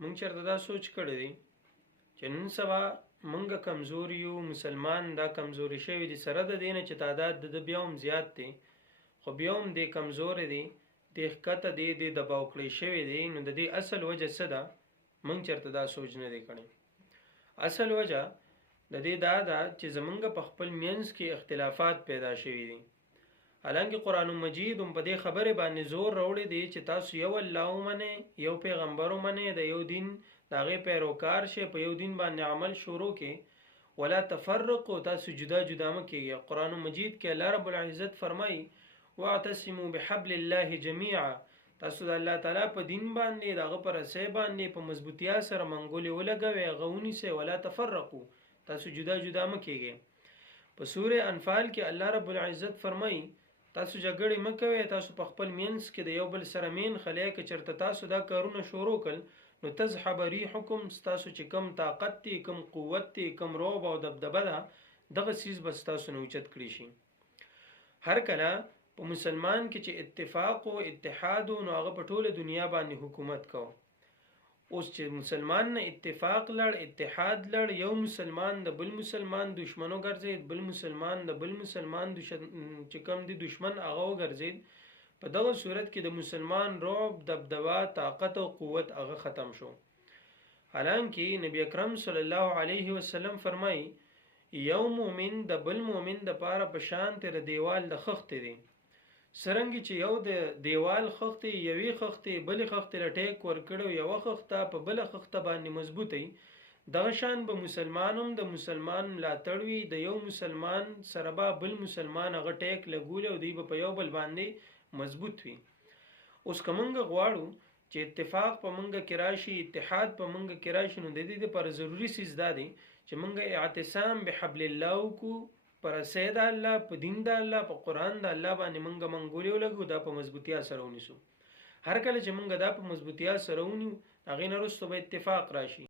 مونږ چېرته دا سوچ کړی دی چې نن سبا مونږ کمزور یو، مسلمان دا کمزوري شوی دی، سره د دې نه چې تعداد د بیا هم زیات دی خو بیا هم دی کمزوری دی، دی ښکته دی، دی دباو کړی شوی دی. نو د دې اصل وجه څه ده؟ مونږ چېرته دا سوچ نه دی کړی. اصل وجه د دې دا ده چې زمونږ په خپل منځ کې اختلافات پیدا شوي دي. حالانکه قرآن مجید هم په دې خبرې باندې زور راوړی دی چې تاسو یو الله ومنئ، یو پیغمبر ومنئ، د یو دین د هغې پیروکار شئ، په یو دین باندې عمل شروع کړئ، ولا تفرقوا، تاسو جدا جدا مه کېږئ. قرآن مجید کې الله رب العزت فرمایي واعتصموا بحبل الله جمیعا، تاسو د الله تعالی په دین باندې د هغه په رسۍ باندې په مضبوطیا سره منګولې ولګوئ، هغه ونیسئ. ولا تفرقوا، تاسو جدا جدا مه کېږئ. په سورې انفال کې الله رب العزت فرمایي تاسو جګړې مه کوئ، تاسو په خپل منځ کې د یو بل سره مین خلی، که چېرته تاسو دا کارونه شروع کړل نو تذهب ریحکم، ستاسو چې کم طاقت دی، کم قوت دی، کم رعب او دبدبه ده، دغه څیز به ستاسو نه اوچت کړي شي. هر کله په مسلمان کې چې اتفاق او اتحاد نو هغه په ټوله دنیا باندې حکومت کو. اوس چې مسلمان نه اتفاق لړ، اتحاد لړ، یو مسلمان د بل مسلمان دشمنو ګرځید، بل مسلمان د بل مسلمان چې کوم دی دشمن هغه وګرځید، په دغه صورت کې د مسلمان رعب، دبدبه، طاقت او قوت هغه ختم شو. حالانکه نبی اکرم صلی الله علیه وسلم فرمایي یو مومن د بل مومن د پاره په شان تر دیوال د خښتې دی. څرنګه چې یو د دیوال خښتې یوې خښتې بلې خښتې له ټیک ورکړو، یوه خښته په بله خښته باندې مضبوطی، دغه شان به مسلمان هم د مسلمان ملاتړ وي، د یو مسلمان سره به بل مسلمان هغه ټیک لګولی او دوی به په یو بل باندې مضبوط وي. اوس که موږ غواړو چې اتفاق په موږ کې راشي، اتحاد په موږ کې راشي، نو د دې لپاره ضروري څیز دا دی چې موږ اعتصام بحبل الله وکړو، پر رسۍ د الله، په دین د الله، په قرآن د الله باندې موږ منګولې ولګو، دا په مضبوطیا سره ونیسو. هر کله چې موږ دا په مضبوطیا سره ونیو، هغې نه وروسته به اتفاق راشي.